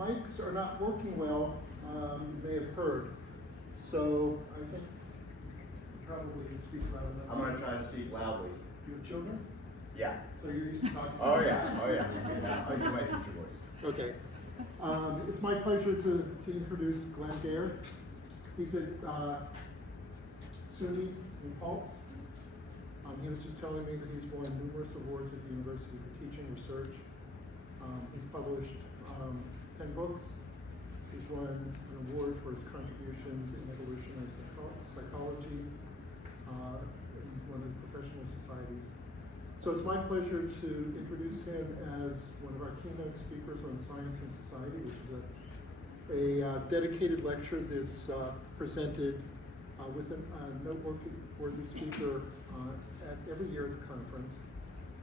mics are not working well, you may have heard. So I think probably you speak loud enough. I'm going to try to speak loudly. You have children? Yeah. So you're used to talking. Oh yeah, oh yeah. I do my teacher voice. Okay. It's my pleasure to introduce Glenn Geher. He's at SUNY in Pulse. He was just telling me that he's won numerous awards at the university for teaching research. He's published 10 books. He's won an award for his contributions in evolutionary psychology in one of the professional societies. So it's my pleasure to introduce him as one of our keynote speakers on Science and Society, which is a dedicated lecture that's presented with a noteworthy speaker at every year at the conference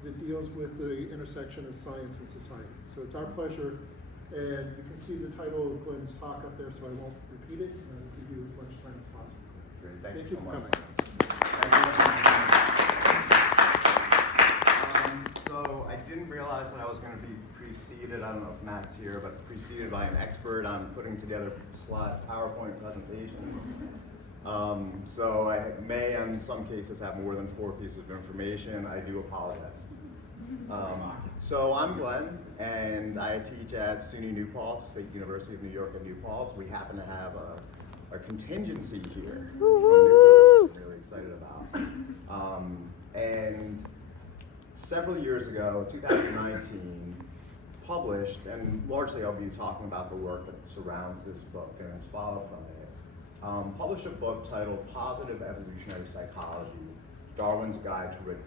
that deals with the intersection of science and society. So it's our pleasure, and you can see the title of Glenn's talk up there, so I won't repeat it, and I'll give you as much time as possible. Great, thank you you for so much. coming. So I didn't realize that I was going to be preceded, I don't know if Matt's here, but preceded by an expert on putting together PowerPoint presentations. So I may, in some cases, have more than 4 pieces of information. I do apologize. So I'm Glenn, and I teach at SUNY New Paltz, State University of New York at New Paltz. We happen to have a contingency here from New Paltz, I'm really excited about. And several years ago, 2019, published, and largely I'll be talking about the work that surrounds this book and has followed from it. Published a book titled Positive Evolutionary Psychology, Darwin's Guide to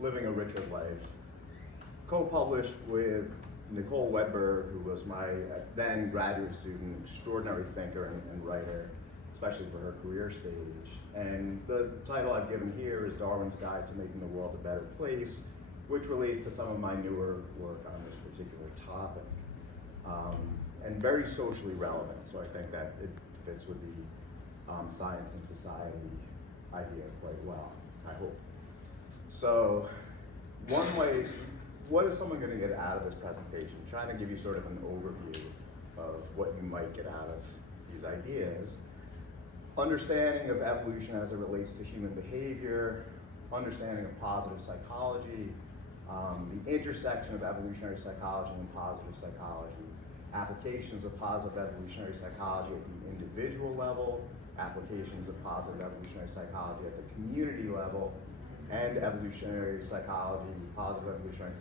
Living a Richer Life, co-published with Nicole Wedberg, who was my then graduate student, extraordinary thinker and writer, especially for her career stage. And the title I've given here is Darwin's Guide to Making the World a Better Place, which relates to some of my newer work on this particular topic. And very socially relevant, so I think that it fits with the science and society idea quite well, I hope. So, one way, what is someone going to get out of this presentation? Trying to give you sort of an overview of what you might get out of these ideas. Understanding of evolution as it relates to human behavior, understanding of positive psychology, the intersection of evolutionary psychology and positive psychology, applications of positive evolutionary psychology at the individual level, applications of positive evolutionary psychology at the community level, and evolutionary psychology, positive evolutionary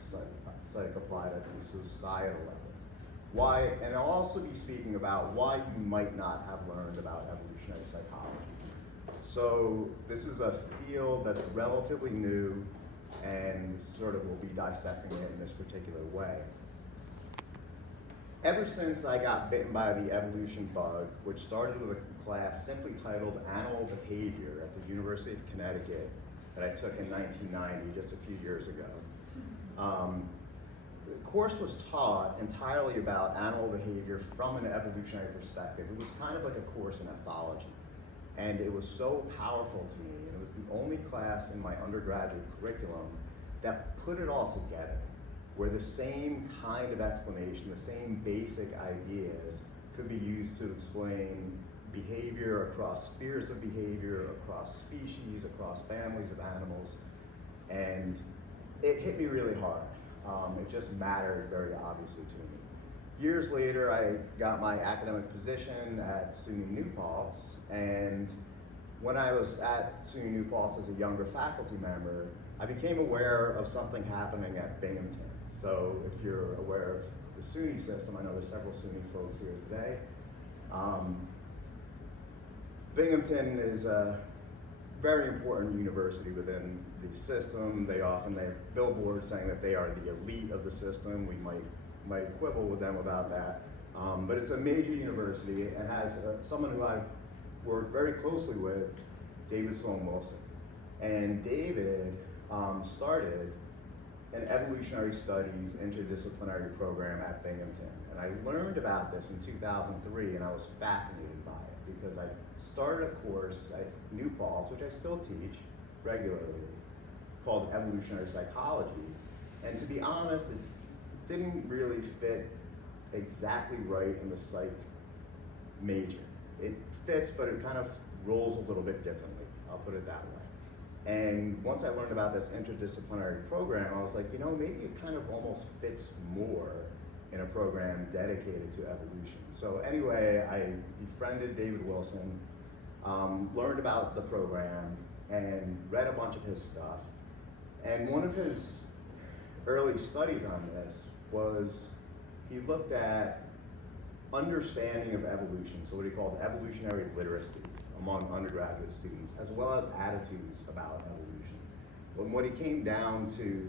psych applied at the societal level. Why, and I'll also be speaking about why you might not have learned about evolutionary psychology. So this is a field that's relatively new and sort of will be dissecting it in this particular way. Ever since I got bitten by the evolution bug, which started with a class simply titled Animal Behavior at the University of Connecticut that I took in 1990, just a few years ago. The course was taught entirely about animal behavior from an evolutionary perspective. It was kind of like a course in ethology. And it was so powerful to me, and it was the only class in my undergraduate curriculum that put it all together, where the same kind of explanation, the same basic ideas could be used to explain behavior across spheres of behavior, across species, across families of animals. And it hit me really hard. It just mattered very obviously to me. Years later, I got my academic position at SUNY New Paltz, and when I was at SUNY New Paltz as a younger faculty member, I became aware of something happening at Binghamton. So if you're aware of the SUNY system, I know there's several SUNY folks here today. Binghamton is a very important university within the system. They often have billboards saying that they are the elite of the system. We might quibble with them about that. But it's a major university and has someone who I've worked very closely with, David Sloan Wilson. And David started an evolutionary studies interdisciplinary program at Binghamton. And I learned about this in 2003, and I was fascinated by it because I started a course at New Paltz, which I still teach regularly, called Evolutionary Psychology. And to be honest, it didn't really fit exactly right in the psych major. It fits, but it kind of rolls a little bit differently, I'll put it that way. And once I learned about this interdisciplinary program, I was like, you know, maybe it kind of almost fits more in a program dedicated to evolution. So anyway, I befriended David Wilson, learned about the program, and read a bunch of his stuff. And one of his early studies on this was he looked at understanding of evolution, so what he called evolutionary literacy among undergraduate students, as well as attitudes about evolution. And what he came down to,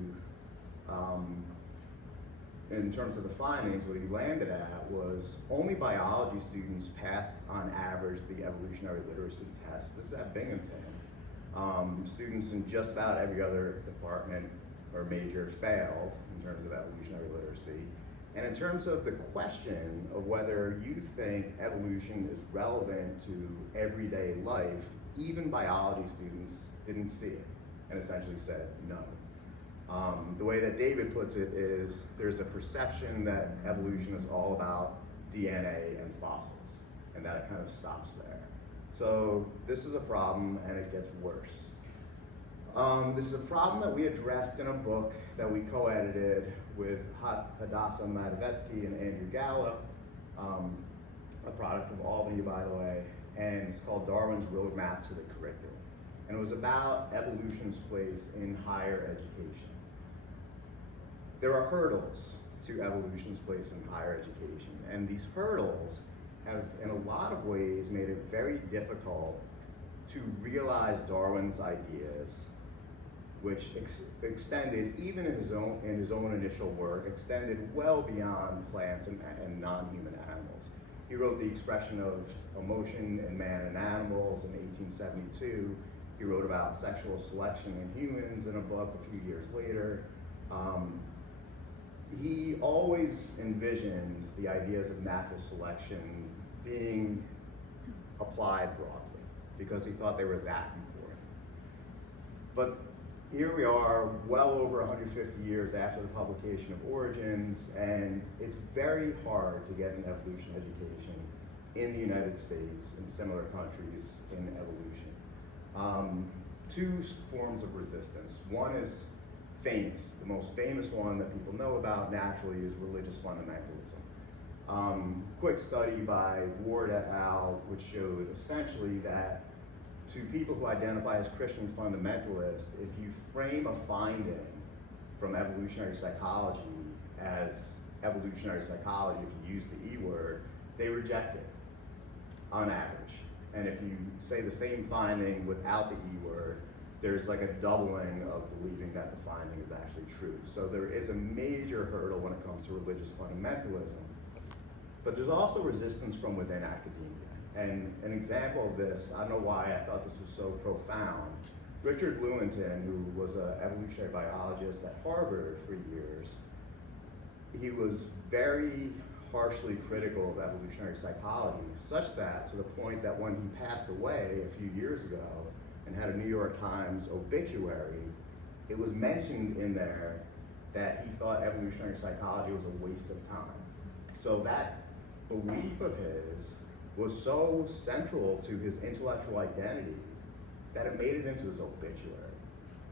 in terms of the findings, what he landed at was only biology students passed on average the evolutionary literacy test. This is at Binghamton. Students in just about every other department or major failed in terms of evolutionary literacy. And in terms of the question of whether you think evolution is relevant to everyday life, even biology students didn't see it and essentially said no. The way that David puts it is there's a perception that evolution is all about DNA and fossils, and that it kind of stops there. So this is a problem, and it gets worse. This is a problem that we addressed in a book that we co-edited with Hadassah Matavetsky and Andrew Gallup, a product of Albany, by the way, and it's called Darwin's Roadmap to the Curriculum. And it was about evolution's place in higher education. There are hurdles to evolution's place in higher education, and these hurdles have, in a lot of ways, made it very difficult to realize Darwin's ideas, which extended, even in his own initial work, extended well beyond plants and non-human animals. He wrote The Expression of Emotion in Man and Animals in 1872. He wrote about sexual selection in humans in a book a few years later. He always envisioned the ideas of natural selection being applied broadly because he thought they were that important. But here we are, well over 150 years after the publication of Origins, and it's very hard to get an evolution education in the United States and similar countries in evolution. Two forms of resistance. One is famous. The most famous one that people know about naturally is religious fundamentalism. Quick study by Ward et al., which showed essentially that to people who identify as Christian fundamentalists, if you frame a finding from evolutionary psychology as evolutionary psychology, if you use the E word, they reject it on average. And if you say the same finding without the E word, there's like a doubling of believing that the finding is actually true. So there is a major hurdle when it comes to religious fundamentalism. But there's also resistance from within academia. And an example of this, I don't know why I thought this was so profound. Richard Lewontin, who was an evolutionary biologist at Harvard for years, he was very harshly critical of evolutionary psychology, such that to the point that when he passed away a few years ago and had a New York Times obituary, it was mentioned in there that he thought evolutionary psychology was a waste of time. So that belief of his was so central to his intellectual identity that it made it into his obituary.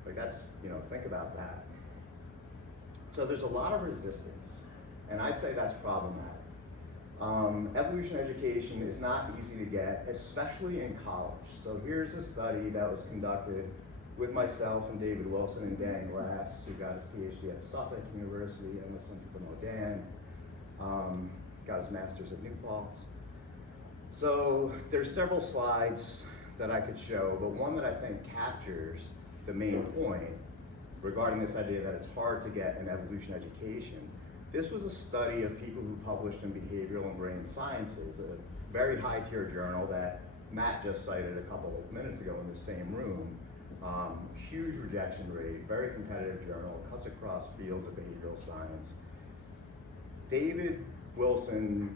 Like that's, think about that. So there's a lot of resistance, and I'd say that's problematic. Evolution education is not easy to get, especially in college. So here's a study that was conducted with myself and David Wilson and Dan Glass, who got his PhD at Suffolk University, and some people know Dan, got his master's at New Paltz. So there's several slides that I could show, but one that I think captures the main point regarding this idea that it's hard to get an evolution education. This was a study of people who published in Behavioral and Brain Sciences, a very high-tier journal that Matt just cited a couple of minutes ago in the same room. Huge rejection rate, very competitive journal, cuts across fields of behavioral science. David Wilson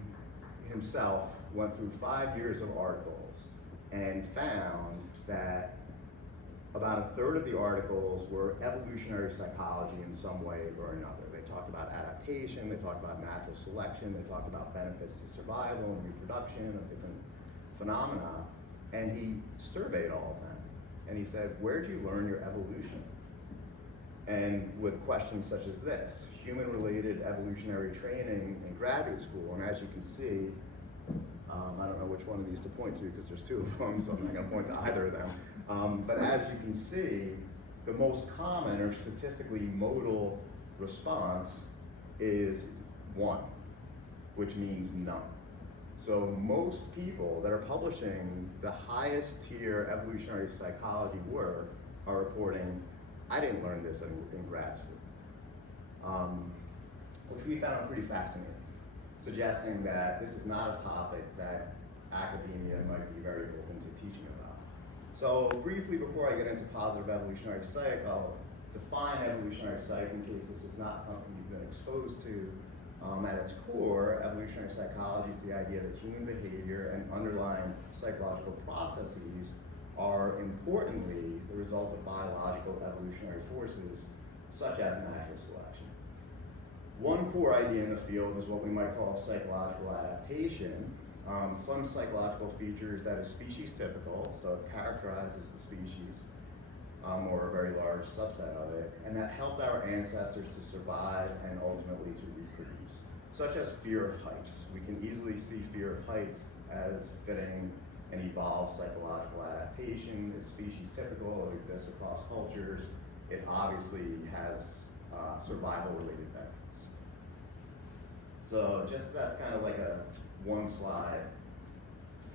himself went through 5 years of articles and found that about a third of the articles were evolutionary psychology in some way or another. They talked about adaptation, they talked about natural selection, they talked about benefits to survival and reproduction of different phenomena, and he surveyed all of them. And he said, where'd you learn your evolution? And with questions such as this, human-related evolutionary training in graduate school, and as you can see, I don't know which one of these to point to because there's two of them, so I'm not going to point to either of them. But as you can see, the most common or statistically modal response is 1, which means none. So most people that are publishing the highest tier evolutionary psychology work are reporting, I didn't learn this in grad school, which we found pretty fascinating, suggesting that this is not a topic that academia might be very open to teaching about. So briefly, before I get into positive evolutionary psych, I'll define evolutionary psych in case this is not something you've been exposed to. At its core, evolutionary psychology is the idea that human behavior and underlying psychological processes are importantly the result of biological evolutionary forces such as natural selection. One core idea in the field is what we might call psychological adaptation. Some psychological features that is species typical, so it characterizes the species, or a very large subset of it, and that helped our ancestors to survive and ultimately to reproduce, such as fear of heights. We can easily see fear of heights as fitting an evolved psychological adaptation. It's species typical, it exists across cultures. It obviously has survival-related benefits. So just that's kind of like a one slide,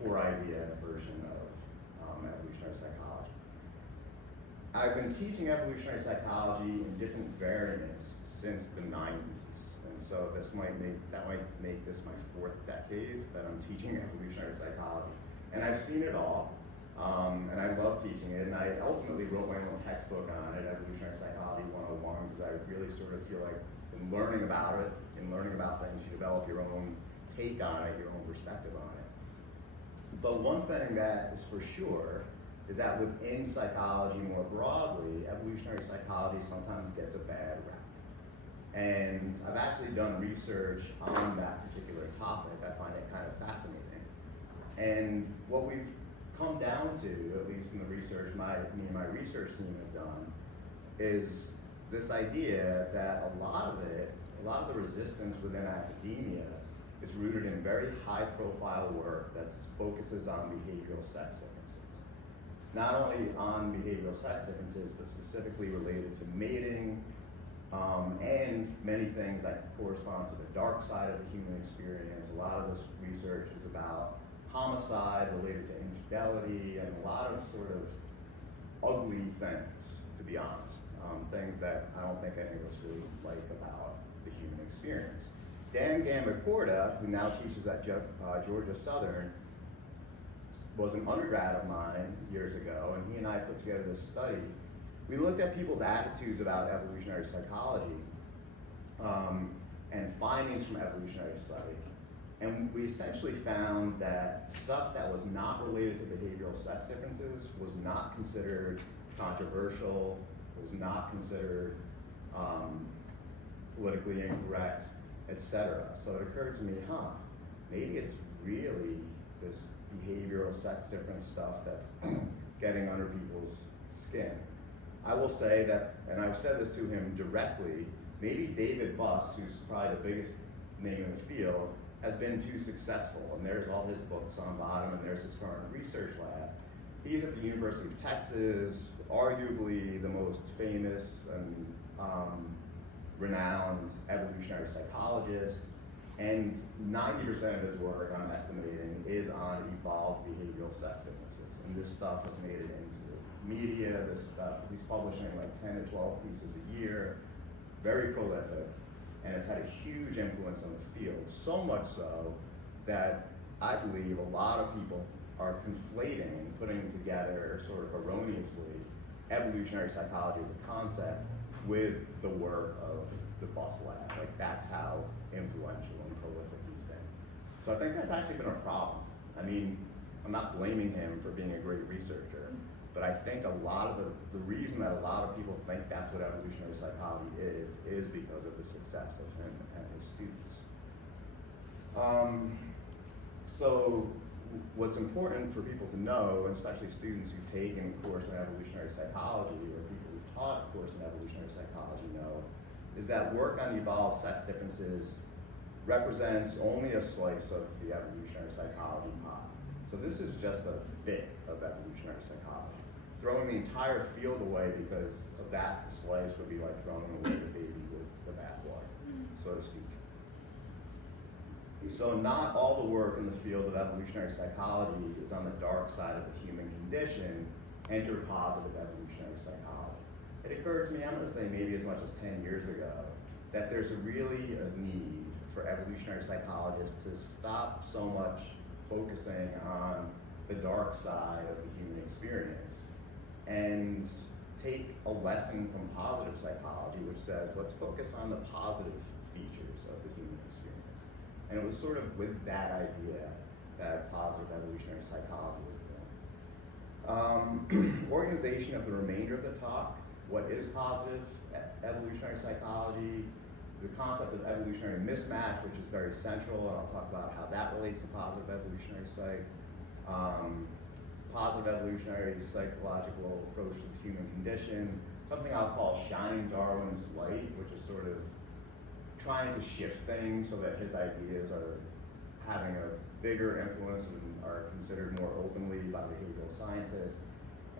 4 idea version of evolutionary psychology. I've been teaching evolutionary psychology in different variants since the 90s. And so that might make this my 4th decade that I'm teaching evolutionary psychology. And I've seen it all, and I love teaching it, and I ultimately wrote my own textbook on it, Evolutionary Psychology 101, because I really sort of feel like in learning about it, in learning about things, you develop your own take on it, your own perspective on it. But one thing that is for sure is that within psychology more broadly, evolutionary psychology sometimes gets a bad rap. And I've actually done research on that particular topic. I find it kind of fascinating. And what we've come down to, at least in the research me and my research team have done, is this idea that a lot of the resistance within academia is rooted in very high-profile work that focuses on behavioral sex differences. Not only on behavioral sex differences, but specifically related to mating, and many things that correspond to the dark side of the human experience. A lot of this research is about homicide related to infidelity and a lot of sort of ugly things, to be honest. Things that I don't think any of us really like about the human experience. Dan Gambacorda, who now teaches at Georgia Southern, was an undergrad of mine years ago, and he and I put together this study. We looked at people's attitudes about evolutionary psychology and findings from evolutionary psych. And we essentially found that stuff that was not related to behavioral sex differences was not considered controversial, was not considered politically incorrect, etc. So it occurred to me, maybe it's really this behavioral sex difference stuff that's getting under people's skin. I will say that, and I've said this to him directly, maybe David Buss, who's probably the biggest name in the field, has been too successful, and there's all his books on bottom, and there's his current research lab. He's at the University of Texas, arguably the most famous and renowned evolutionary psychologist, and 90% of his work, I'm estimating, is on evolved behavioral sex differences. And this stuff has made it into media, this stuff, he's publishing like 10 to 12 pieces a year, very prolific, and it's had a huge influence on the field, so much so that I believe a lot of people are conflating and putting together, sort of erroneously, evolutionary psychology as a concept with the work of the Buss lab. Like, that's how influential and prolific he's been. So I think that's actually been a problem. I mean, I'm not blaming him for being a great researcher, But I think a lot of the reason that a lot of people think that's what evolutionary psychology is because of the success of him and his students. So what's important for people to know, and especially students who've taken a course in evolutionary psychology or people who've taught a course in evolutionary psychology know, is that work on evolved sex differences represents only a slice of the evolutionary psychology pie. So this is just a bit of evolutionary psychology. Throwing the entire field away because of that slice would be like throwing away the baby with the bathwater, so to speak. So not all the work in the field of evolutionary psychology is on the dark side of the human condition. Enter positive evolutionary psychology. It occurred to me, I'm going to say maybe as much as 10 years ago, that there's really a need for evolutionary psychologists to stop so much focusing on the dark side of the human experience and take a lesson from positive psychology, which says, let's focus on the positive features of the human experience. And it was sort of with that idea that positive evolutionary psychology was born. Organization of the remainder of the talk. What is positive evolutionary psychology? The concept of evolutionary mismatch, which is very central, and I'll talk about how that relates to positive evolutionary psych. Positive evolutionary psychological approach to the human condition. Something I'll call shining Darwin's light, which is sort of trying to shift things so that his ideas are having a bigger influence and are considered more openly by behavioral scientists.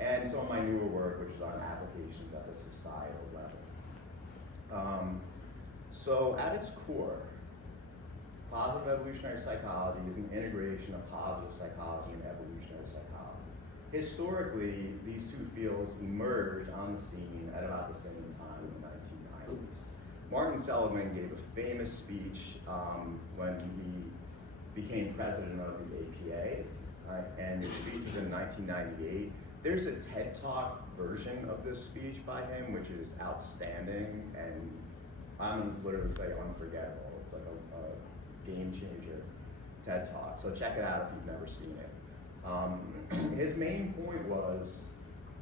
And some of my newer work, which is on applications at the societal level. So at its core, positive evolutionary psychology is an integration of positive psychology and evolutionary psychology. Historically, these two fields emerged on the scene at about the same time in the 1990s. Martin Seligman gave a famous speech when he became president of the APA, and the speech was in 1998. There's a TED Talk version of this speech by him, which is outstanding, and I'm going to literally say unforgettable. It's like a game changer TED Talk. So check it out if you've never seen it. His main point was,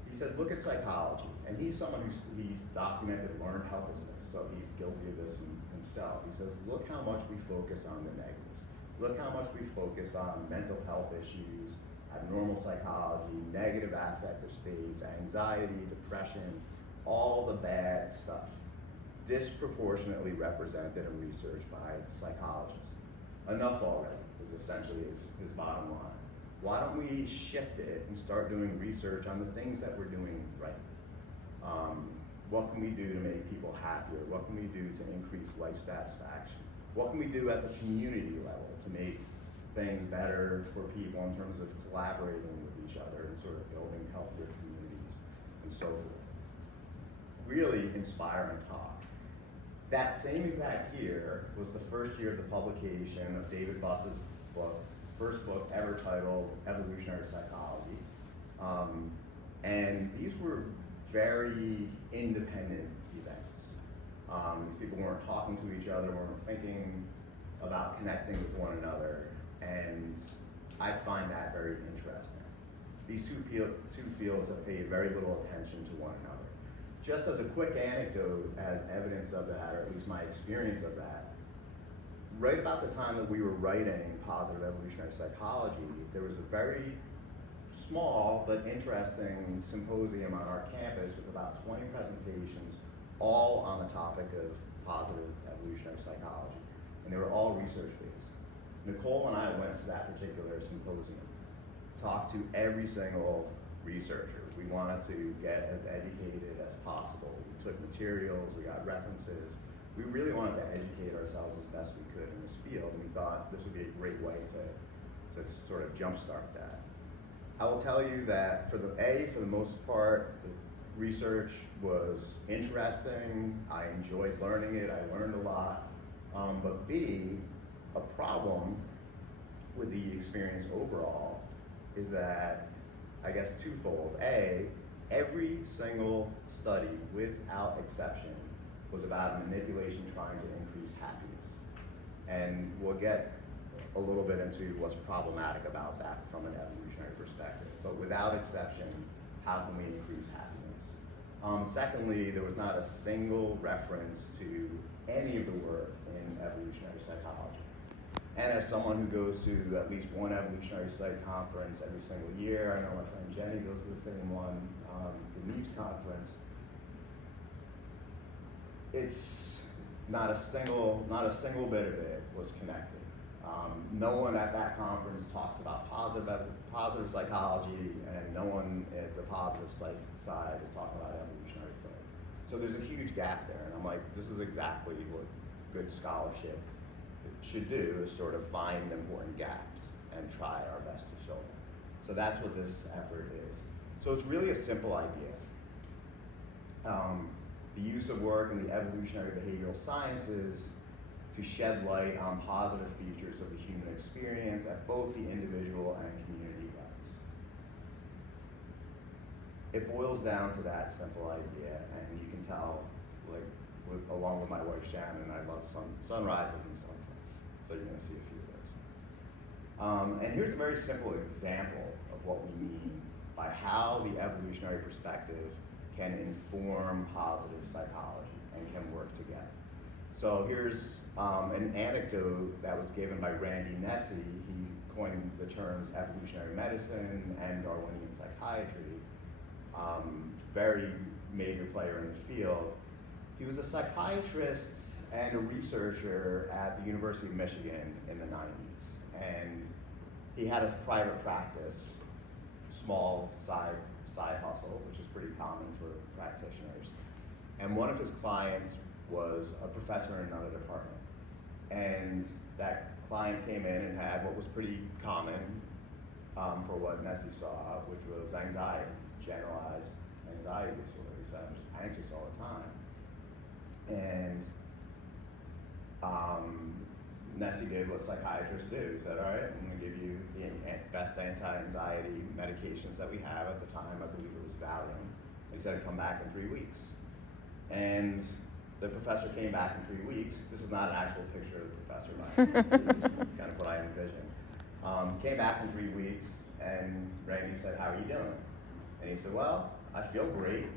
he said, look at psychology. And he's someone he documented learned helplessness, so he's guilty of this himself. He says, look how much we focus on the negatives. Look how much we focus on mental health issues, abnormal psychology, negative affective states, anxiety, depression, all the bad stuff, disproportionately represented and researched by psychologists. Enough already, is essentially his bottom line. Why don't we shift it and start doing research on the things that we're doing right? What can we do to make people happier? What can we do to increase life satisfaction? What can we do at the community level to make things better for people in terms of collaborating with each other and sort of building healthier communities and so forth? Really inspiring talk. That same exact year was the first year of the publication of David Buss's book, first book ever titled Evolutionary Psychology. And these were very independent events. These people weren't talking to each other, weren't thinking about connecting with one another, and I find that very interesting. These two fields have paid very little attention to one another. Just as a quick anecdote as evidence of that, or at least my experience of that, right about the time that we were writing Positive Evolutionary Psychology, there was a very small but interesting symposium on our campus with about 20 presentations, all on the topic of positive evolutionary psychology. And they were all research-based. Nicole and I went to that particular symposium, talked to every single researcher. We wanted to get as educated as possible. We took materials, we got references. We really wanted to educate ourselves as best we could in this field, and we thought this would be a great way to sort of jumpstart that. I will tell you that for the most part, the research was interesting. I enjoyed learning it. I learned a lot. But B, a problem with the experience overall is that, I guess twofold. A, every single study, without exception, was about manipulation trying to increase happiness. And we'll get a little bit into what's problematic about that from an evolutionary perspective. But without exception, how can we increase happiness? Secondly, there was not a single reference to any of the work in evolutionary psychology. And as someone who goes to at least one evolutionary psych conference every single year, I know my friend Jenny goes to the same one, the NEPA conference, it's not a single bit of it was connected. No one at that conference talks about positive psychology, and no one at the positive psych side is talking about evolutionary psych. So there's a huge gap there, and I'm like, this is exactly what good scholarship should do, is sort of find important gaps and try our best to fill them. So that's what this effort is. So it's really a simple idea. The use of work in the evolutionary behavioral sciences to shed light on positive features of the human experience at both the individual and community levels. It boils down to that simple idea, and you can tell, like, along with my wife Shannon, I love sunrises and sunsets, so you're going to see a few of those. And here's a very simple example of what we mean by how the evolutionary perspective can inform positive psychology and can work together. So here's an anecdote that was given by Randy Nesse. He coined the terms evolutionary medicine and Darwinian psychiatry. Very major player in the field. He was a psychiatrist and a researcher at the University of Michigan in the 90s. And he had a private practice, small side hustle, which is pretty common for practitioners. And one of his clients was a professor in another department. And that client came in and had what was pretty common for what Nesse saw, which was anxiety, generalized anxiety disorder. He said, I'm just anxious all the time. And Nesse did what psychiatrists do. He said, all right, I'm gonna give you the best anti-anxiety medications that we have at the time. I believe it was Valium. He said, come back in 3 weeks. And the professor came back in 3 weeks. This is not an actual picture of the professor, but it's kind of what I envisioned. Came back in 3 weeks, and Randy said, how are you doing? And he said, well, I feel great,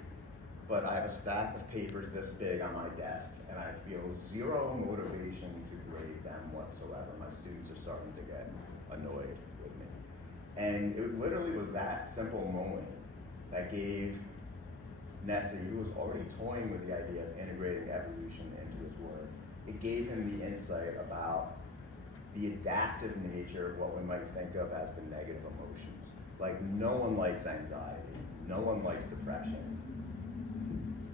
but I have a stack of papers this big on my desk, and I feel zero motivation to grade them whatsoever. My students are starting to get annoyed with me. And it literally was that simple moment that gave Nesse, who was already toying with the idea of integrating evolution into his work, it gave him the insight about the adaptive nature of what we might think of as the negative emotions. Like, no one likes anxiety, no one likes depression.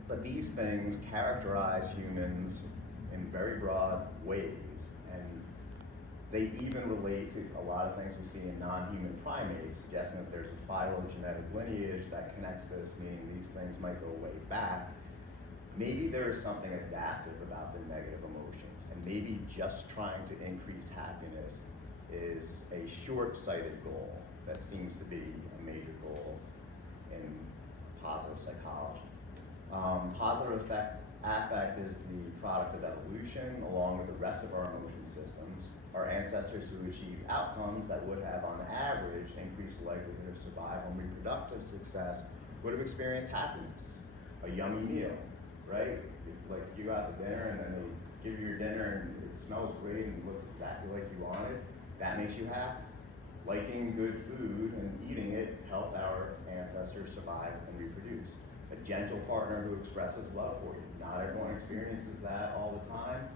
But these things characterize humans in very broad ways, and they even relate to a lot of things we see in non-human primates, suggesting that there's a phylogenetic lineage that connects this, meaning these things might go way back. Maybe there is something adaptive about the negative emotions, and maybe just trying to increase happiness is a short-sighted goal that seems to be a major goal in positive psychology. Positive affect is the product of evolution, along with the rest of our emotion systems. Our ancestors who achieved outcomes that would have, on average, increased the likelihood of survival and reproductive success would have experienced happiness. A yummy meal, right? Like, you go out to dinner and then they give you your dinner and it smells great and looks exactly like you wanted. That makes you happy. Liking good food and eating it helped our ancestors survive and reproduce. A gentle partner who expresses love for you. Not everyone experiences that all the time.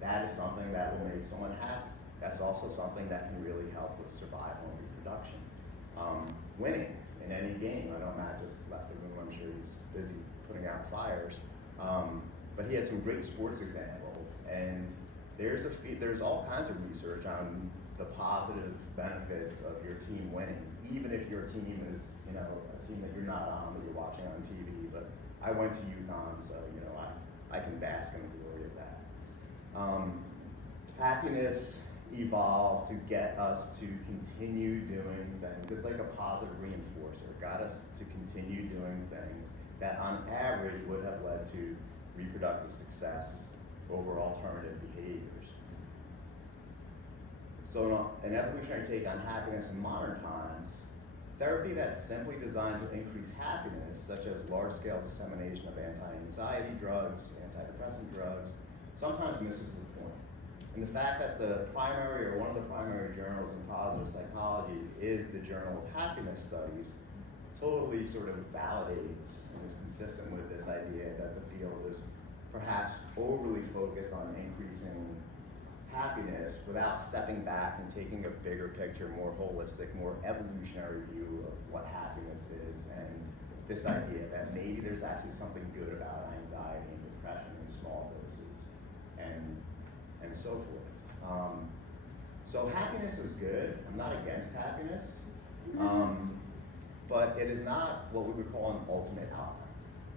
That is something that will make someone happy. That's also something that can really help with survival and reproduction. Winning in any game. I know Matt just left the room. I'm sure he's busy putting out fires. But he had some great sports examples, and there's all kinds of research on the positive benefits of your team winning, even if your team is, a team that you're not on, that you're watching on TV. But I went to UConn, so I can bask in the glory of that. Happiness evolved to get us to continue doing things. It's like a positive reinforcer. It got us to continue doing things that on average would have led to reproductive success over alternative behaviors. So an evolutionary take on happiness in modern times therapy that's simply designed to increase happiness, such as large-scale dissemination of anti-anxiety drugs, antidepressant drugs, sometimes misses the point. And the fact that the primary or one of the primary journals in positive psychology is the Journal of Happiness Studies totally sort of validates and is consistent with this idea that the field is perhaps overly focused on increasing happiness without stepping back and taking a bigger picture, more holistic, more evolutionary view of what happiness is, and this idea that maybe there's actually something good about anxiety and depression in small doses, and so forth. So happiness is good. I'm not against happiness, but it is not what we would call an ultimate outcome.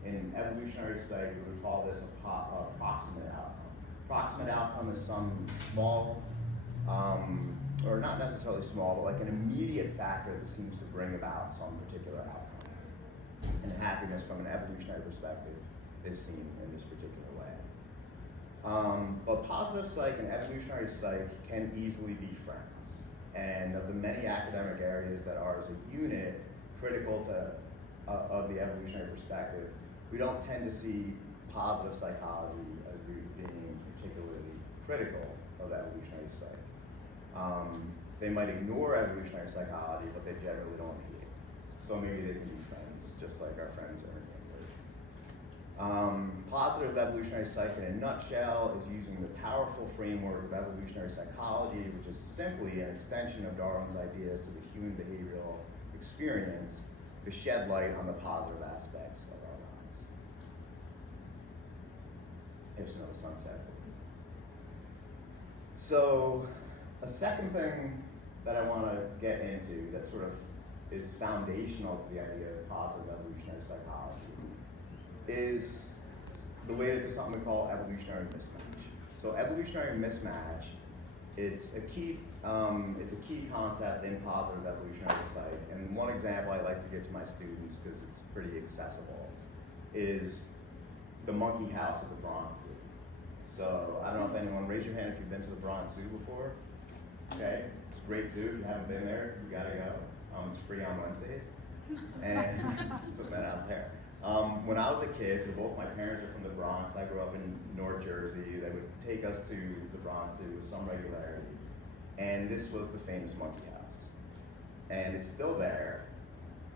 In evolutionary psych, we would call this a proximate outcome. Proximate outcome is some small, or not necessarily small, but like an immediate factor that seems to bring about some particular outcome. And happiness from an evolutionary perspective is seen in this particular way. But positive psych and evolutionary psych can easily be friends. And of the many academic areas that are as a unit critical to of the evolutionary perspective, we don't tend to see positive psychology as being particularly critical of evolutionary psych. They might ignore evolutionary psychology, but they generally don't hate it. So maybe they can be friends, just like our friends are in English. Positive evolutionary psych in a nutshell is using the powerful framework of evolutionary psychology, which is simply an extension of Darwin's ideas to the human behavioral experience, to shed light on the positive aspects of our lives. There's another sunset. So, a second thing that I want to get into that sort of is foundational to the idea of positive evolutionary psychology is related to something we call evolutionary mismatch. So evolutionary mismatch, it's a key concept in positive evolutionary psych, and one example I like to give to my students, because it's pretty accessible, is the monkey house at the Bronx Zoo. So I don't know if anyone, raise your hand if you've been to the Bronx Zoo before. Okay, it's a great zoo. If you haven't been there, you gotta go. It's free on Wednesdays. And just put that out there. When I was a kid, so both my parents are from the Bronx. I grew up in North Jersey. They would take us to the Bronx Zoo with some regularity. And this was the famous monkey house. And it's still there.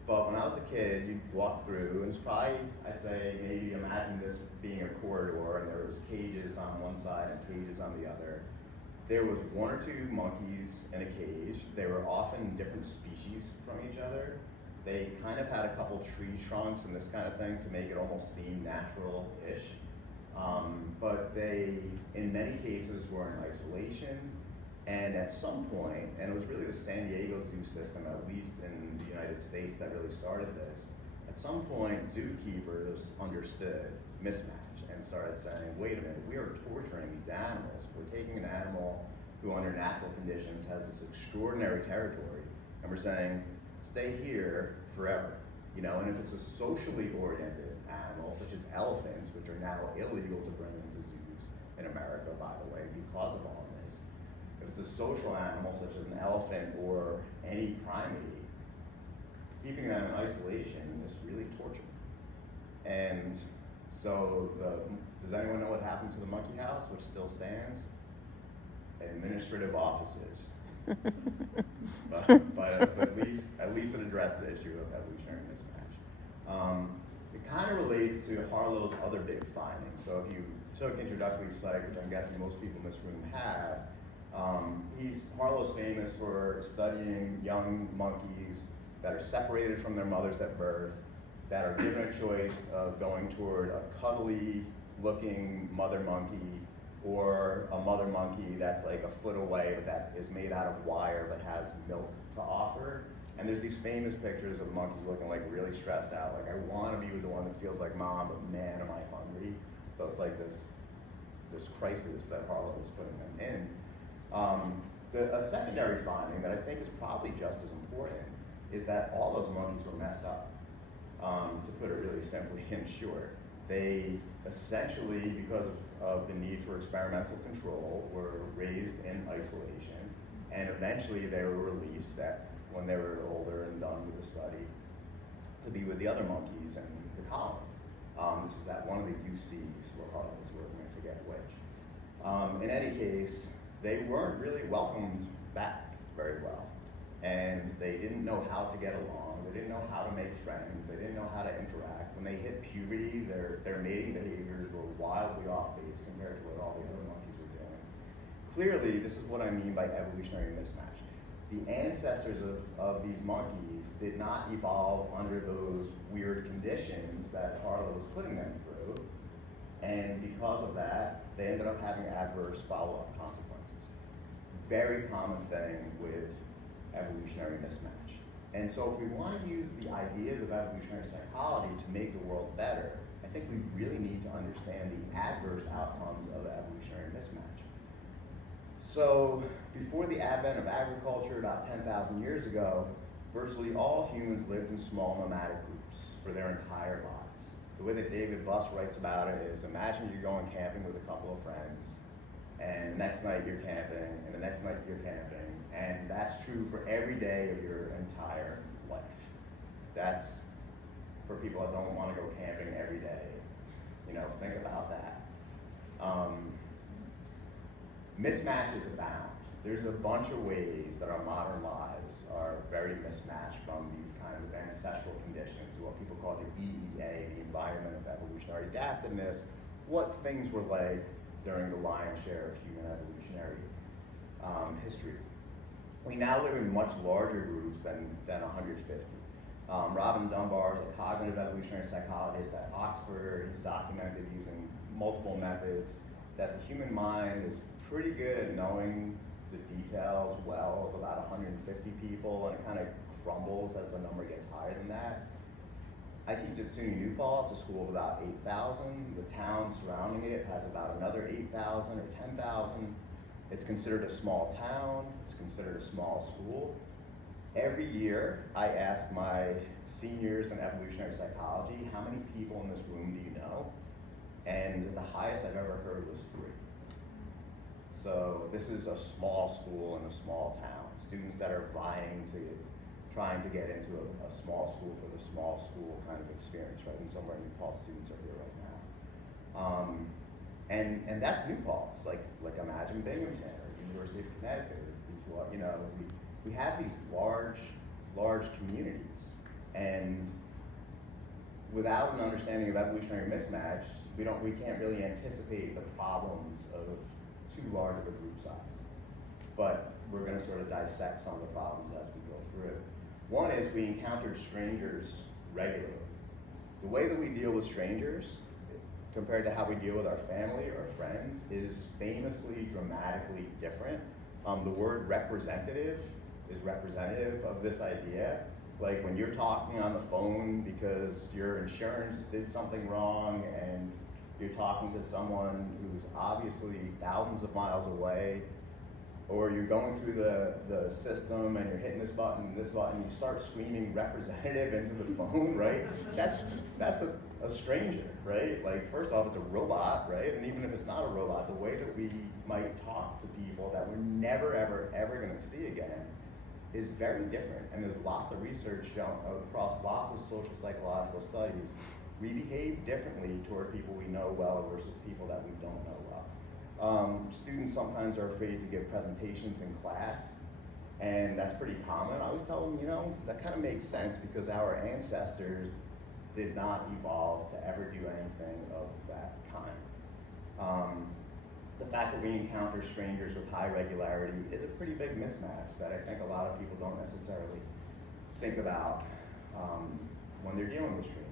But when I was a kid, you'd walk through, and it's probably, I'd say, maybe imagine this being a corridor, and there was cages on one side and cages on the other. There was one or two monkeys in a cage. They were often different species from each other. They kind of had a couple tree trunks and this kind of thing to make it almost seem natural-ish. But they, in many cases, were in isolation. And at some point, and it was really the San Diego zoo system, at least in the United States, that really started this. At some point, zookeepers understood mismatch and started saying, wait a minute, we are torturing these animals. We're taking an animal who under natural conditions has this extraordinary territory, and we're saying, stay here forever. You know, and if it's a socially oriented animal, such as elephants, which are now illegal to bring into zoos in America, by the way, because of all this. If it's a social animal, such as an elephant or any primate, keeping them in isolation is really torture. And so, does anyone know what happened to the monkey house, which still stands? Administrative offices. but at least it addressed the issue of evolutionary mismatch. It kind of relates to Harlow's other big findings. So if you took introductory psych, which I'm guessing most people in this room have, Harlow's famous for studying young monkeys that are separated from their mothers at birth, that are given a choice of going toward a cuddly looking mother monkey or a mother monkey that's like a foot away but that is made out of wire but has milk to offer. And there's these famous pictures of the monkeys looking like really stressed out, like I want to be with the one that feels like mom, but man, am I hungry. So it's like this crisis that Harlow was putting them in. A secondary finding that I think is probably just as important is that all those monkeys were messed up, to put it really simply and short. They essentially, because of the need for experimental control, were raised in isolation, and eventually they were released at when they were older and done with the study, to be with the other monkeys in the colony. This was at one of the UCs where Harlan was working, I forget which. In any case, they weren't really welcomed back very well. And they didn't know how to get along, they didn't know how to make friends, they didn't know how to interact. When they hit puberty, their mating behaviors were wildly off base compared to what all the other monkeys were doing. Clearly, this is what I mean by evolutionary mismatch. The ancestors of these monkeys did not evolve under those weird conditions that Harlow was putting them through, and because of that, they ended up having adverse follow-up consequences. Very common thing with evolutionary mismatch. And so if we want to use the ideas of evolutionary psychology to make the world better, I think we really need to understand the adverse outcomes of evolutionary mismatch. So before the advent of agriculture about 10,000 years ago, virtually all humans lived in small nomadic groups for their entire lives. The way that David Buss writes about it is, imagine you're going camping with a couple of friends, and the next night you're camping, and the next night you're camping, and that's true for every day of your entire life. That's for people that don't want to go camping every day. You know, think about that. Mismatches abound. There's a bunch of ways that our modern lives are very mismatched from these kinds of ancestral conditions, what people call the EEA, the environment of evolutionary adaptiveness, what things were like during the lion's share of human evolutionary history. We now live in much larger groups than 150. Robin Dunbar is a cognitive evolutionary psychologist at Oxford. He's documented using multiple methods that the human mind is pretty good at knowing the details well of about 150 people, and it kind of crumbles as the number gets higher than that. I teach at SUNY New Paltz, it's a school of about 8,000. The town surrounding it has about another 8,000 or 10,000. It's considered a small town, it's considered a small school. Every year, I ask my seniors in evolutionary psychology, how many people in this room do you know? And the highest I've ever heard was 3. So this is a small school in a small town. Students that are trying to get into a small school for the small school kind of experience, right? And somewhere New Paltz students are here right now. And that's New Paltz, like imagine Binghamton or University of Connecticut. You know, we have these large communities, and without an understanding of evolutionary mismatch, we can't really anticipate the problems of too large of a group size. But we're going to sort of dissect some of the problems as we go through. One is we encountered strangers regularly. The way that we deal with strangers compared to how we deal with our family or friends is famously dramatically different. The word representative is representative of this idea. Like when you're talking on the phone because your insurance did something wrong and you're talking to someone who's obviously thousands of miles away, or you're going through the system and you're hitting this button, you start screaming representative into the phone, right? That's a stranger, right? Like, first off, it's a robot, right? And even if it's not a robot, the way that we might talk to people that we're never, ever gonna see again is very different. And there's lots of research shown across lots of social psychological studies. We behave differently toward people we know well versus people that we don't know well. Students sometimes are afraid to give presentations in class, and that's pretty common. I always tell them, you know, that kind of makes sense because our ancestors did not evolve to ever do anything of that kind. The fact that we encounter strangers with high regularity is a pretty big mismatch that I think a lot of people don't necessarily think about when they're dealing with strangers.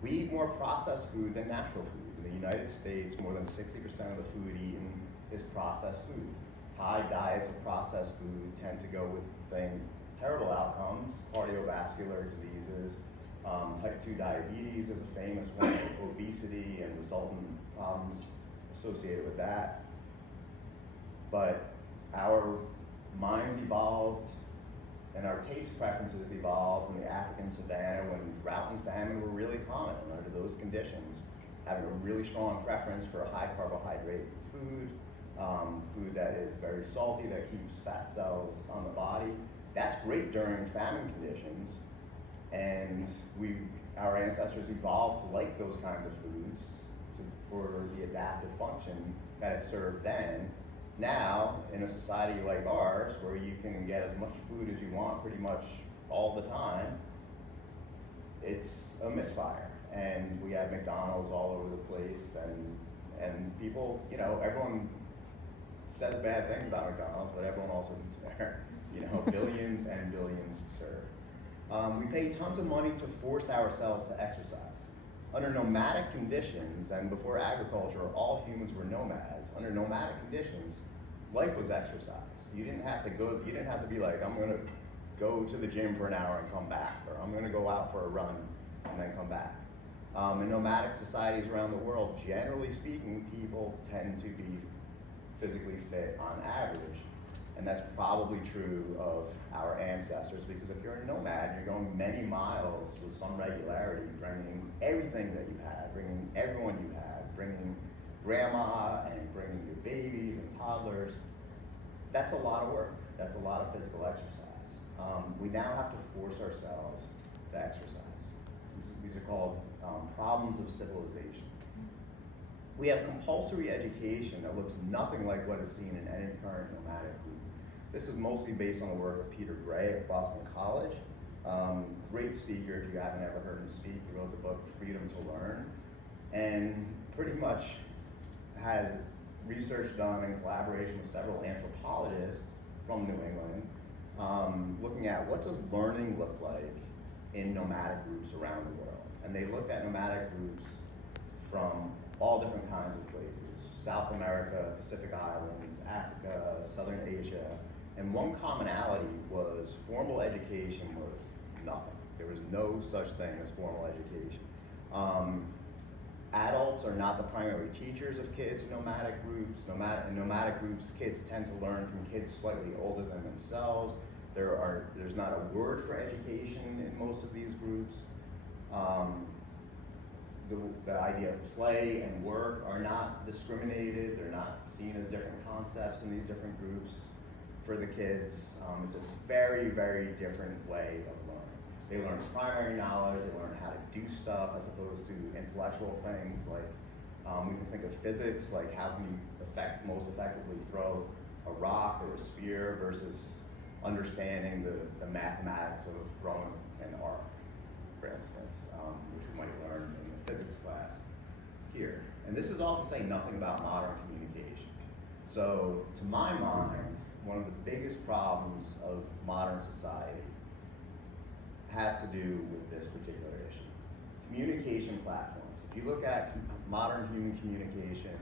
We eat more processed food than natural food. In the United States, more than 60% of the food eaten is processed food. High diets of processed food tend to go with terrible outcomes, cardiovascular diseases. Type 2 diabetes is a famous one, obesity and resultant problems associated with that. But our minds evolved and our taste preferences evolved in the African savanna when drought and famine were really common. And under those conditions, having a really strong preference for a high carbohydrate food, food that is very salty, that keeps fat cells on the body, That's great during famine conditions, and our ancestors evolved to like those kinds of foods for the adaptive function that it served then. Now, in a society like ours, where you can get as much food as you want pretty much all the time, it's a misfire. And we have McDonald's all over the place, and people, everyone says bad things about McDonald's, but everyone also eats there. Billions and billions served. We pay tons of money to force ourselves to exercise. Under nomadic conditions, and before agriculture, all humans were nomads. Under nomadic conditions, life was exercise. You didn't have to be like, I'm gonna go to the gym for an hour and come back, or I'm gonna go out for a run and then come back. In nomadic societies around the world, generally speaking, people tend to be physically fit on average. And that's probably true of our ancestors, because if you're a nomad, you're going many miles with some regularity, bringing everything that you had, bringing everyone you had, bringing grandma and bringing your babies and toddlers. That's a lot of work. That's a lot of physical exercise. We now have to force ourselves to exercise. These are called problems of civilization. We have compulsory education that looks nothing like what is seen in any current nomadic group. This is mostly based on the work of Peter Gray at Boston College. Great speaker, if you haven't ever heard him speak. He wrote the book Freedom to Learn, and pretty much had research done in collaboration with several anthropologists from New England, looking at what does learning look like in nomadic groups around the world. And they looked at nomadic groups from all different kinds of places: South America, Pacific Islands, Africa, Southern Asia. And one commonality was formal education was nothing. There was no such thing as formal education. Adults are not the primary teachers of kids in nomadic groups. In nomadic groups, kids tend to learn from kids slightly older than themselves. There's not a word for education in most of these groups. The idea of play and work are not discriminated. They're not seen as different concepts in these different groups for the kids. It's a very, very different way of learning. They learn primary knowledge, they learn how to do stuff as opposed to intellectual things like, we can think of physics, like how can you most effectively throw a rock or a spear, versus understanding the mathematics of throwing an arc, for instance, which we might learn in the physics class here. And this is all to say nothing about modern communication. So, to my mind, one of the biggest problems of modern society has to do with this particular issue. Communication platforms. If you look at modern human communication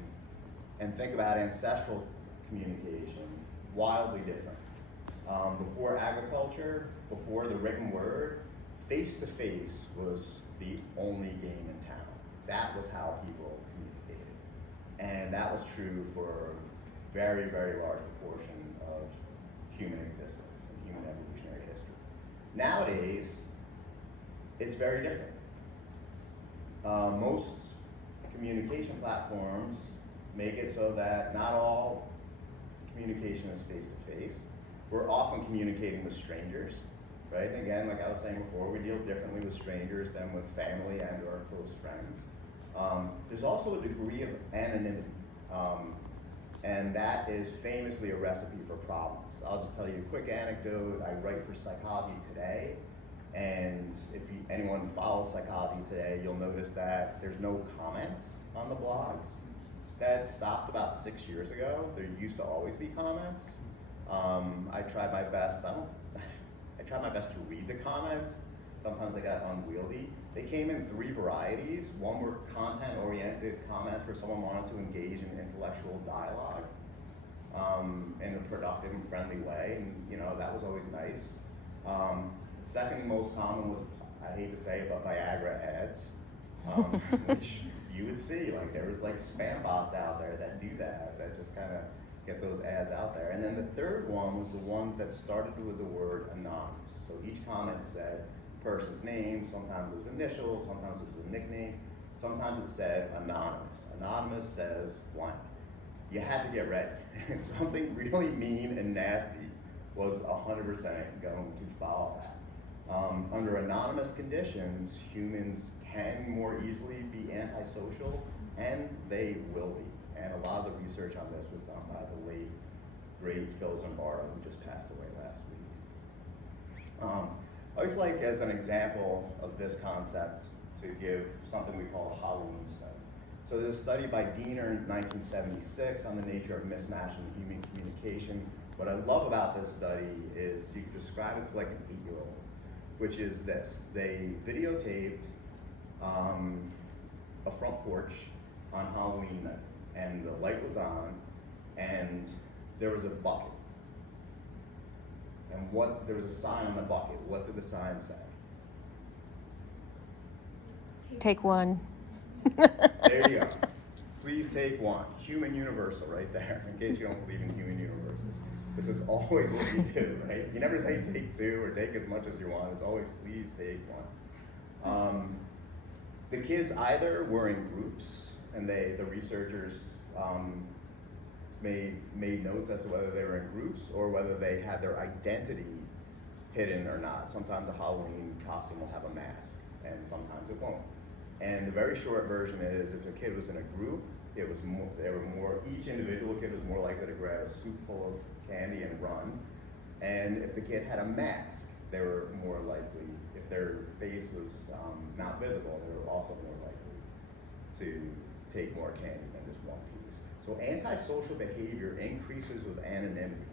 and think about ancestral communication, wildly different. Before agriculture, before the written word, face-to-face was the only game in town. That was how people communicated. And that was true for a very, very large proportion of human existence and human evolutionary history. Nowadays, it's very different. Most communication platforms make it so that not all communication is face-to-face. We're often communicating with strangers, right? And again, like I was saying before, we deal differently with strangers than with family and or close friends. There's also a degree of anonymity, and that is famously a recipe for problems. I'll just tell you a quick anecdote. I write for Psychology Today, and if anyone follows Psychology Today, you'll notice that there's no comments on the blogs. That stopped about 6 years ago. There used to always be comments. I tried my best. I tried my best to read the comments. Sometimes they got unwieldy. They came in 3 varieties. One were content-oriented comments where someone wanted to engage in intellectual dialogue in a productive and friendly way, and that was always nice. The second most common was, I hate to say it, but Viagra ads, which you would see. Like there was like spam bots out there that do that just kind of get those ads out there. And then the third one was the one that started with the word anonymous. So each comment said person's name, sometimes it was initials, sometimes it was a nickname, sometimes it said anonymous. Anonymous says blank. You had to get ready. Something really mean and nasty was 100% going to follow that. Under anonymous conditions, humans can more easily be antisocial, and they will be. And a lot of the research on this was done by the late, great Phil Zimbardo, who just passed away last week. I always like, as an example of this concept, to give something we call a Halloween study. So there's a study by Geher in 1976 on the nature of mismatch in human communication. What I love about this study is you can describe it like an 8-year-old, which is this. They videotaped a front porch on Halloween night, and the light was on, and there was a bucket. And there was a sign on the bucket. What did the sign say? Take one. There you go. Please take one. Human universal right there, in case you don't believe in human universals. This is always what you do, right? You never say take 2 or take as much as you want. It's always please take 1. The kids either were in groups, and the researchers made notes as to whether they were in groups or whether they had their identity hidden or not. Sometimes a Halloween costume will have a mask, and sometimes it won't. And the very short version is, if a kid was in a group, each individual kid was more likely to grab a scoop full of candy and run. And if the kid had a mask, they were more likely, if their face was not visible, they were also more likely to take more candy than just one piece. So antisocial behavior increases with anonymity.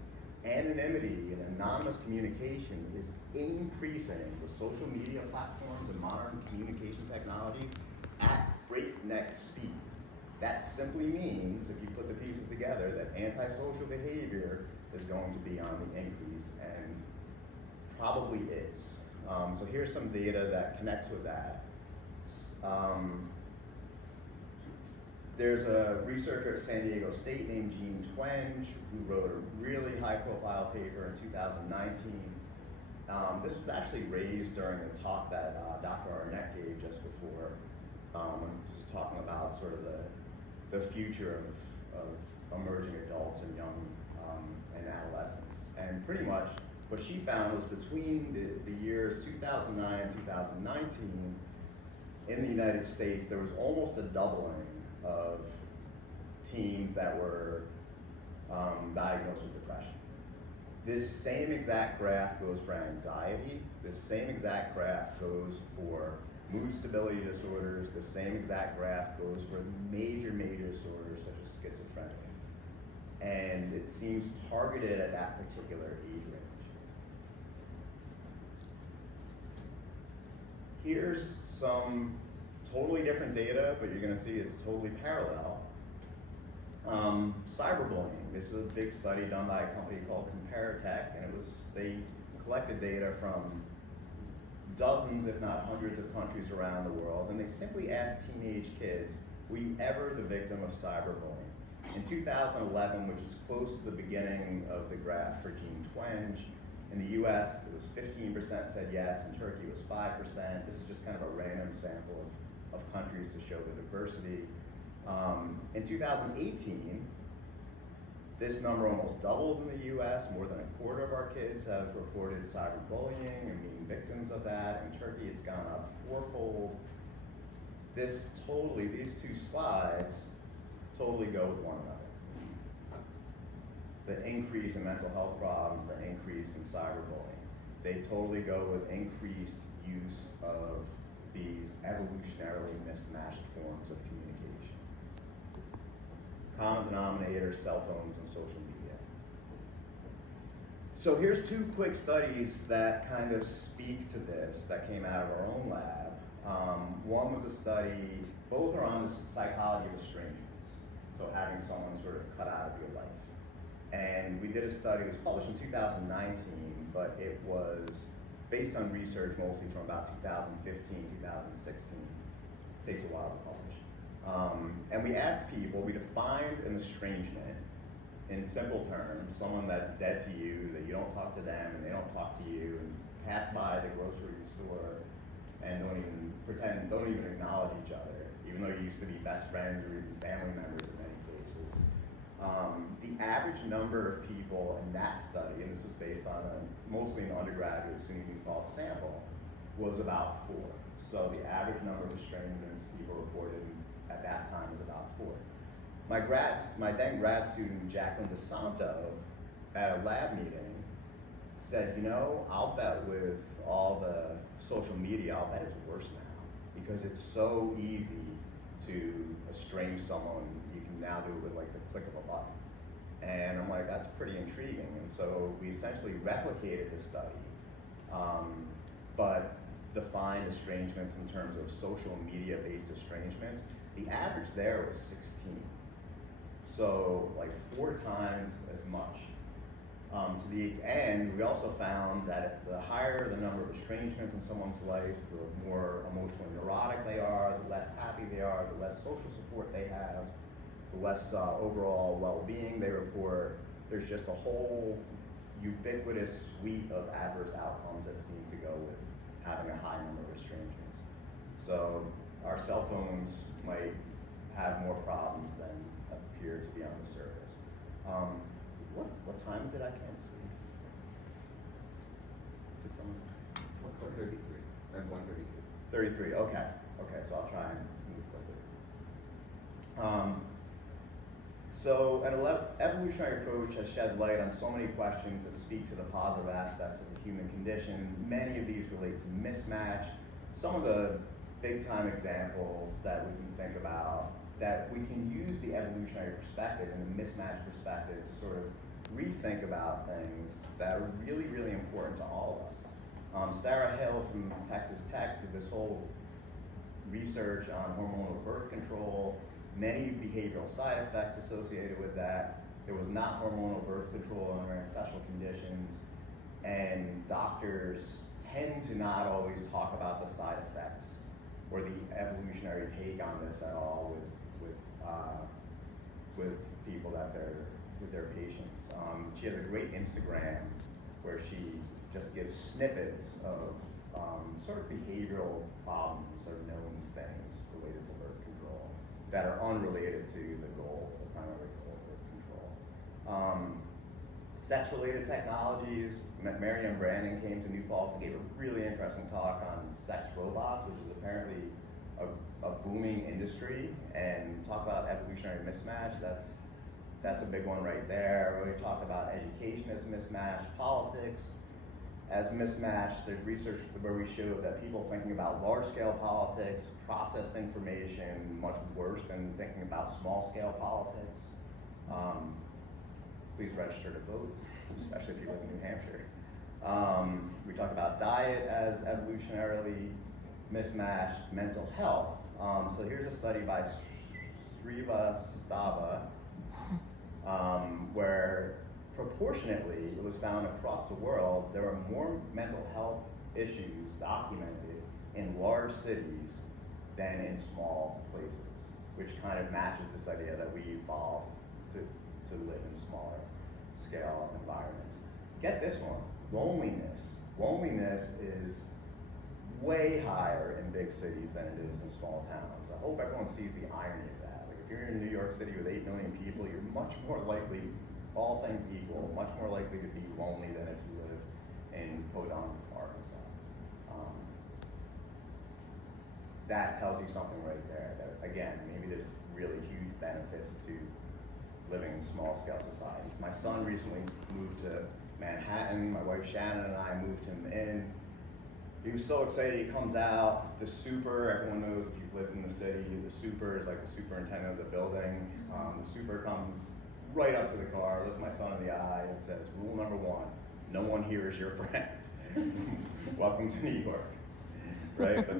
Anonymity in anonymous communication is increasing with social media platforms and modern communication technologies at breakneck speed. That simply means, if you put the pieces together, that antisocial behavior is going to be on the increase, and probably is. So here's some data that connects with that. There's a researcher at San Diego State named Jean Twenge who wrote a really high-profile paper in 2019. This was actually raised during a talk that Dr. Arnett gave just before. He was talking about sort of the future of emerging adults and young and adolescents. And pretty much what she found was between the years 2009 and 2019, in the United States, there was almost a doubling of teens that were diagnosed with depression. This same exact graph goes for anxiety. This same exact graph goes for mood stability disorders. The same exact graph goes for major disorders such as schizophrenia. And it seems targeted at that particular age range. Here's some totally different data, but you're going to see it's totally parallel. Cyberbullying. This is a big study done by a company called Comparatech, and they collected data from dozens, if not hundreds, of countries around the world, and they simply asked teenage kids, were you ever the victim of cyberbullying? In 2011, which is close to the beginning of the graph for Jean Twenge, in the US, it was 15% said yes, in Turkey it was 5%. This is just kind of a random sample of countries to show the diversity. In 2018, this number almost doubled in the US. More than a quarter of our kids have reported cyberbullying and being victims of that. In Turkey, it's gone up 4-fold. These two slides totally go with one another. The increase in mental health problems, the increase in cyberbullying, they totally go with increased use of these evolutionarily mismatched forms of communication. Common denominator, cell phones and social media. So here's 2 quick studies that kind of speak to this that came out of our own lab. One was a study, both are on the psychology of estrangements, so having someone sort of cut out of your life. And we did a study, it was published in 2019, but it was based on research mostly from about 2015, 2016. Takes a while to publish. And we asked people, we defined an estrangement in simple terms, someone that's dead to you, that you don't talk to them and they don't talk to you, and pass by the grocery store and don't even acknowledge each other, even though you used to be best friends or even family members in many cases. The average number of people in that study, and this was based on mostly an undergraduate SUNY New Paltz sample, was about 4. So the average number of estrangements people reported at that time was about 4. My then grad student, Jacqueline DeSanto, at a lab meeting, said, you know, I'll bet with all the social media, I'll bet it's worse now, because it's so easy to estrange someone. You can now do it with like the click of a button. And I'm like, that's pretty intriguing. And so we essentially replicated the study, but defined estrangements in terms of social media-based estrangements. The average there was 16. So like 4 times as much. To the end, we also found that the higher the number of estrangements in someone's life, the more emotionally neurotic they are, the less happy they are, the less social support they have, the less overall well-being they report. There's just a whole ubiquitous suite of adverse outcomes that seem to go with having a high number of estrangements. So our cell phones might have more problems than appear to be on the surface. What time is it? I can't see. Did someone? 1:33 and 1:33. 33, okay. Okay, so I'll try and move quickly. So an evolutionary approach has shed light on so many questions that speak to the positive aspects of the human condition. Many of these relate to mismatch. Some of the big time examples that we can think about, that we can use the evolutionary perspective and the mismatch perspective to sort of rethink about things that are really, really important to all of us. Sarah Hill from Texas Tech did this whole research on hormonal birth control, many behavioral side effects associated with that. There was not hormonal birth control under ancestral conditions, and doctors tend to not always talk about the side effects or the evolutionary take on this at all with people that with their patients. She has a great Instagram where she just gives snippets of sort of behavioral problems or known things related to birth control that are unrelated to the goal, the primary goal of birth control. Sex-related technologies. Marianne Brandon came to New Paltz and gave a really interesting talk on sex robots, which is apparently a booming industry, and talk about evolutionary mismatch. That's a big one right there. We talked about education as mismatch, politics as mismatch. There's research where we showed that people thinking about large-scale politics process information much worse than thinking about small-scale politics. Please register to vote, especially if you live in New Hampshire. We talked about diet as evolutionarily mismatched, mental health. So here's a study by Srivastava, where proportionately it was found across the world there were more mental health issues documented in large cities than in small places, which kind of matches this idea that we evolved to live in smaller scale environments. Get this one, loneliness. Loneliness is way higher in big cities than it is in small towns. I hope everyone sees the irony of that. Like if you're in New York City with 8 million people, you're much more likely, all things equal, much more likely to be lonely than if you live in Podunk, Arkansas. That tells you something right there, that again, maybe there's really huge benefits to living in small scale societies. My son recently moved to Manhattan. My wife Shannon and I moved him in. He was so excited. He comes out. The super, everyone knows if you've lived in the city, the super is like the superintendent of the building. The super comes right up to the car, looks my son in the eye, and says, "Rule number 1, no one here is your friend." Welcome to New York, right? But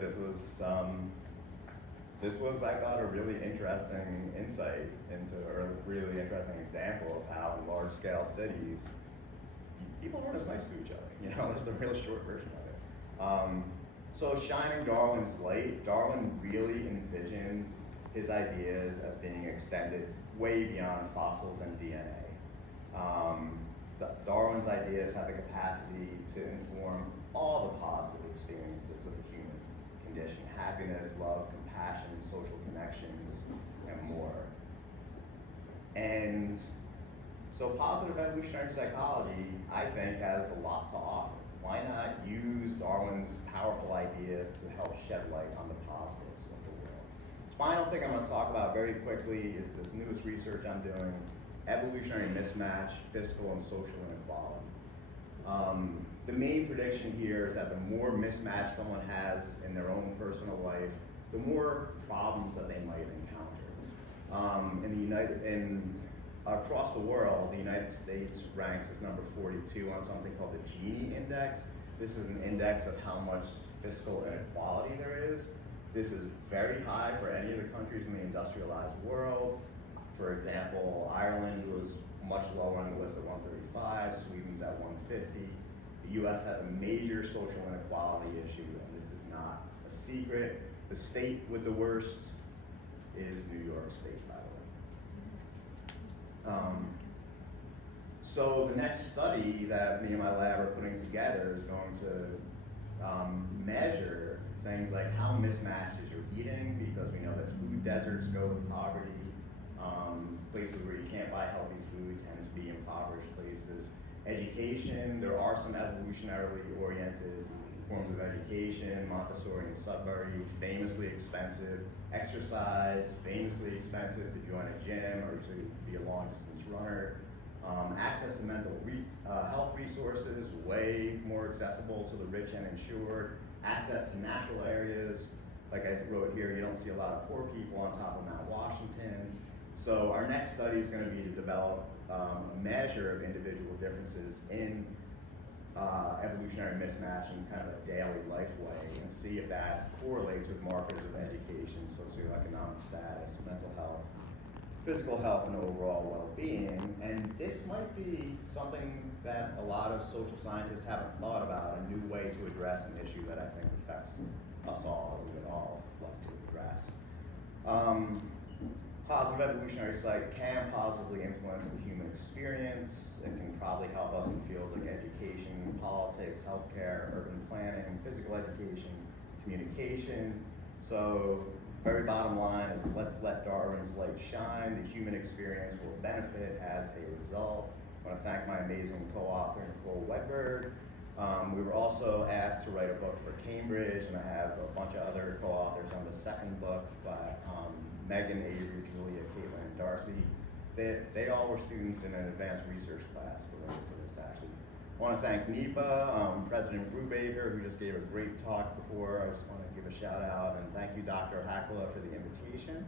this was, I thought, a really interesting insight into, or a really interesting example of how in large-scale cities, people aren't as nice to each other. You know, there's the real short version of it. So shining Darwin's light, Darwin really envisioned his ideas as being extended way beyond fossils and DNA. Darwin's ideas have the capacity to inform all the positive experiences of the human condition: happiness, love, compassion, social connections, and more. And So positive evolutionary psychology, I think, has a lot to offer. Why not use Darwin's powerful ideas to help shed light on the positives of the world? Final thing I'm going to talk about very quickly is this newest research I'm doing, evolutionary mismatch, fiscal and social inequality. The main prediction here is that the more mismatch someone has in their own personal life, the more problems that they might encounter. Across the world, the United States ranks as number 42 on something called the Gini Index. This is an index of how much fiscal inequality there is. This is very high for any of the countries in the industrialized world. For example, Ireland was much lower on the list at 135, Sweden's at 150. The US has a major social inequality issue, and this is not a secret. The state with the worst is New York State, by the way. So the next study that me and my lab are putting together is going to measure things like how mismatched is your eating, because we know that food deserts go with poverty. Places where you can't buy healthy food tend to be impoverished places. Education, there are some evolutionarily oriented forms of education, Montessori and Sudbury, famously expensive. Exercise, famously expensive to join a gym or to be a long distance runner. Access to mental health resources, way more accessible to the rich and insured. Access to natural areas, like I wrote here, you don't see a lot of poor people on top of Mount Washington. So our next study is going to be to develop a measure of individual differences in evolutionary mismatch in kind of a daily life way, and see if that correlates with markers of education, socioeconomic status, mental health, physical health, and overall well-being. And this might be something that a lot of social scientists haven't thought about, a new way to address an issue that I think affects us all, that we would all like to address. Positive evolutionary psych can positively influence the human experience. It can probably help us in fields like education, politics, healthcare, urban planning, physical education, communication. So, very bottom line is, let's let Darwin's light shine. The human experience will benefit as a result. I want to thank my amazing co-author, Nicole Wedberg. We were also asked to write a book for Cambridge, and I have a bunch of other co-authors on the second book by Megan, Avery, Julia, Caitlin, and Darcy. They all were students in an advanced research class related to this, actually. I want to thank NEPA, President Brubaker, who just gave a great talk before. I just want to give a shout out, and thank you, Dr. Hakala, for the invitation.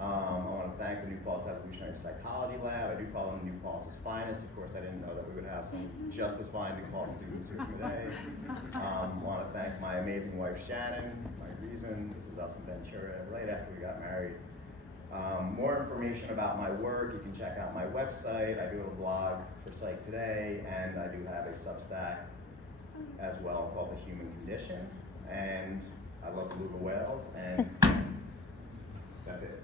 I want to thank the New Paltz Evolutionary Psychology Lab. I do call them New Paltz's finest. Of course, I didn't know that we would have some just as fine New Paltz students here today. I want to thank my amazing wife, Shannon, my reason. This is us in Ventura, right after we got married. More information about my work, you can check out my website. I do have a blog for Psych Today, and I do have a Substack as well called The Human Condition. And I love beluga whales, and that's it.